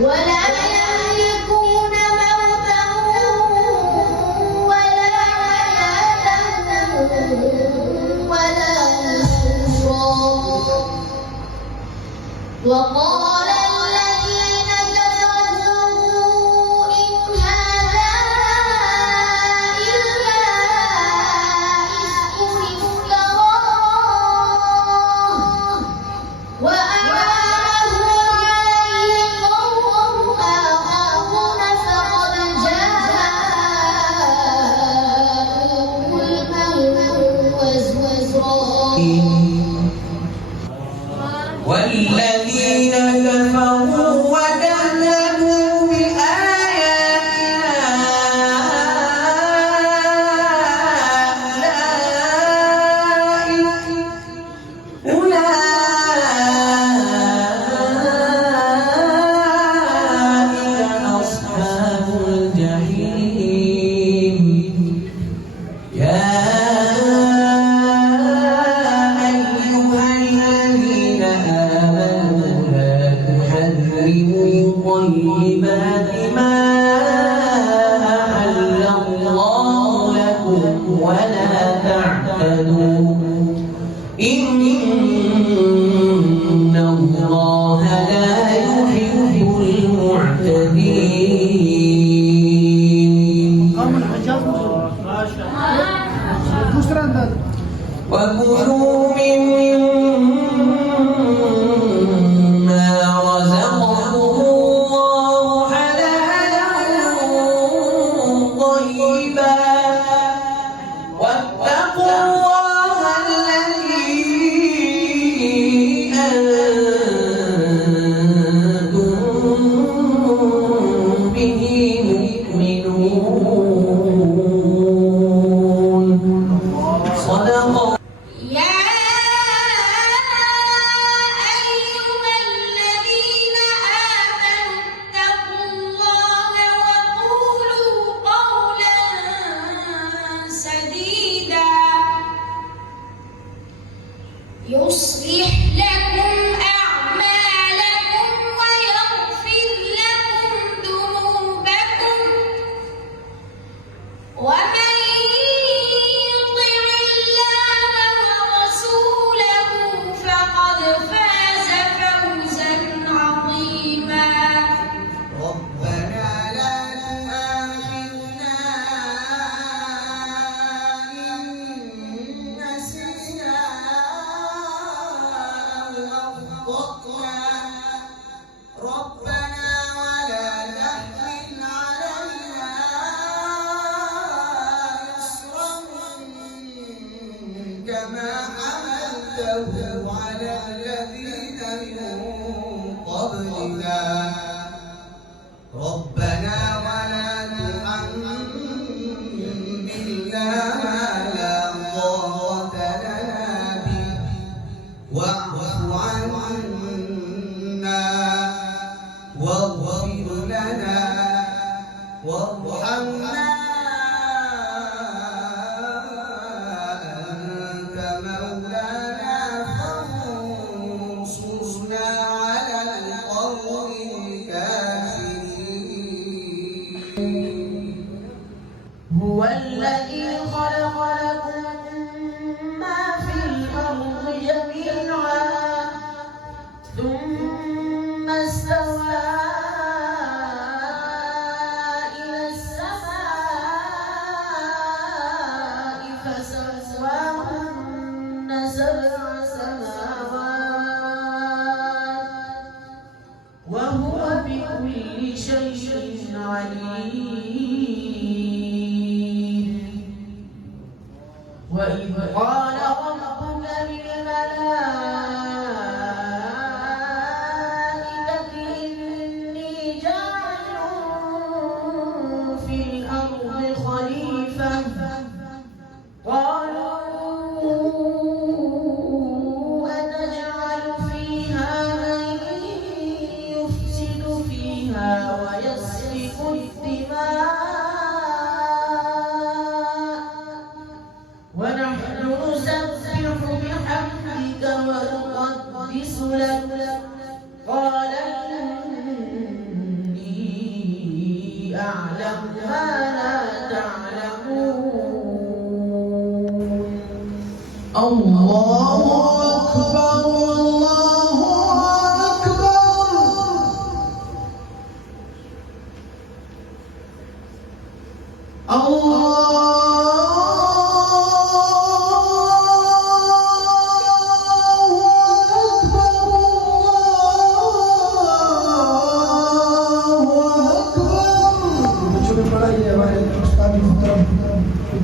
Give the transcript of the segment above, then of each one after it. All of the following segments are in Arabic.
ولا يملكون موتا ولا حياة ولا نشورا. وقال الذين كفروا إن هذا إلا إفك افتراه وأعانه عليه قوم آخرون فقد جاءوا ظلما وزورا. والذين كفروا وكذبوا بآياتنا أولئك أصحاب الجحيم. يا أيها الذين آمنوا لا تحرموا طيبات ما أحل الله لكم ولا تعتدوا إن الله لا يحب المعتدين. وكلوا مما رزقكم الله حلالا طيبا واتقوا الله الذي أنتم به مؤمنون. صدق. يا أيها الذين آمنوا اتقوا الله وقولوا قولا سديدا يصلح لكم أعمالكم ويغفر لكم ذنوبكم ومن يطع الله ورسوله فقد فاز فوزا عظيما. ربنا لا تؤاخذنا إن نسينا أو أخطأنا. ربنا ولا تحمل علينا إصرا كما حملته على الذين من قبلنا. ربنا ولا تحملنا ما لا طاقة لنا به واعف عنا واغفر لنا وارحمنا أنت مولانا فانصرنا على القوم الكافرين. هو الذي خلق لكم ما في الأرض جميعا ثم استوى إلى السماء فسواهن سبع سماوات وهو بكل شيء عليم. وإذ قال ربك للملائكة إني جاعل في الأرض خليفة قالوا أتجعل فيها من يفسد فيها ويسفك الدماء ونحن نسبح بحمدك الله أكبر الله أكبر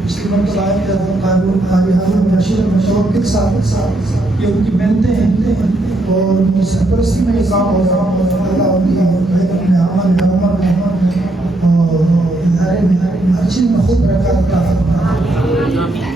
पिछली मरतबा आए थे के साथ ये उनकी मेहनतें हैं और उनकी सरपरस्ती में इज़ाफ़ा हो रहा है। अल्लाह उनकी अपने अमल में और इदारे में हर चीज़ में खुद बरकत अता फरमाए।